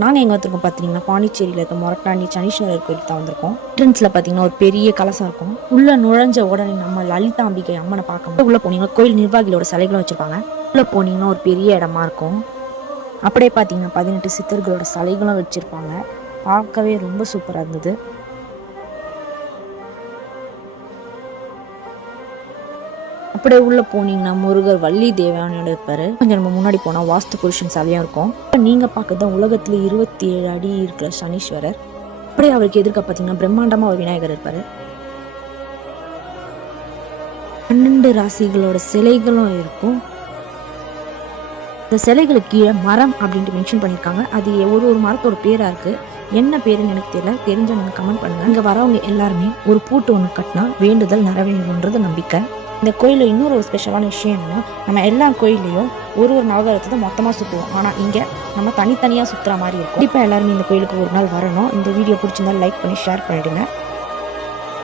நாங்கள் எங்கே வந்திருக்கோம் பார்த்தீங்கன்னா, பாண்டிச்சேரியில் இருக்க மொரட்டாண்டி சனீஸ்வரர் கோயிலுக்கு தான் வந்திருக்கோம். என்ட்ரன்ஸில் பார்த்தீங்கன்னா ஒரு பெரிய கலசம் இருக்கும். உள்ள நுழைஞ்ச உடனே நம்ம லலிதாம்பிகை அம்மனை பார்க்க உள்ள போனீங்கன்னா கோயில் நிர்வாகிகளோட சிலைகளும் வச்சிருப்பாங்க. உள்ள போனீங்கன்னா ஒரு பெரிய இடமா இருக்கும். அப்படியே பார்த்தீங்கன்னா 18 சித்தர்களோட சிலைகளும் வச்சிருப்பாங்க. பார்க்கவே ரொம்ப சூப்பராக இருந்தது. அப்படியே உள்ள போனீங்கன்னா முருகர் வள்ளி தேவயானையோட இருப்பாரு. கொஞ்சம் நம்ம முன்னாடி போனா வாஸ்து புருஷன் சிலையும் இருக்கும். நீங்க பார்க்கறது உலகத்துல 27 அடி இருக்கிற சனீஸ்வரர். அப்படியே அவருக்கு எதிர்க்க பார்த்தீங்கன்னா பிரம்மாண்டமா ஒரு விநாயகர் இருப்பாரு. 12 ராசிகளோட சிலைகளும் இருக்கும். இந்த சிலைகளுக்கு கீழே மரம் அப்படின்ட்டு மென்ஷன் பண்ணியிருக்காங்க. அது ஒரு மரத்தோட பேரா இருக்கு. என்ன பேருன்னு எனக்கு தெரியல, தெரிஞ்ச நீங்க கமெண்ட் பண்ணுங்க. இங்க வரவங்க எல்லாருமே ஒரு பூட்டு ஒன்று கட்டினா வேண்டுதல் நிறைவேறுன்றது நம்பிக்கை. இந்த கோயிலில் இன்னொரு ஸ்பெஷலான விஷயம் என்னன்னா, நம்ம எல்லா கோயிலையும் ஒரு நவகிரகத்தை மொத்தமாக சுற்றுவோம். ஆனால் இங்கே நம்ம தனித்தனியாக சுற்றுற மாதிரி இருக்கும். கண்டிப்பாக எல்லாருமே இந்த கோயிலுக்கு ஒரு நாள் வரணும். இந்த வீடியோ பிடிச்சிருந்தாலும் லைக் பண்ணி ஷேர் பண்ணிவிடுங்க.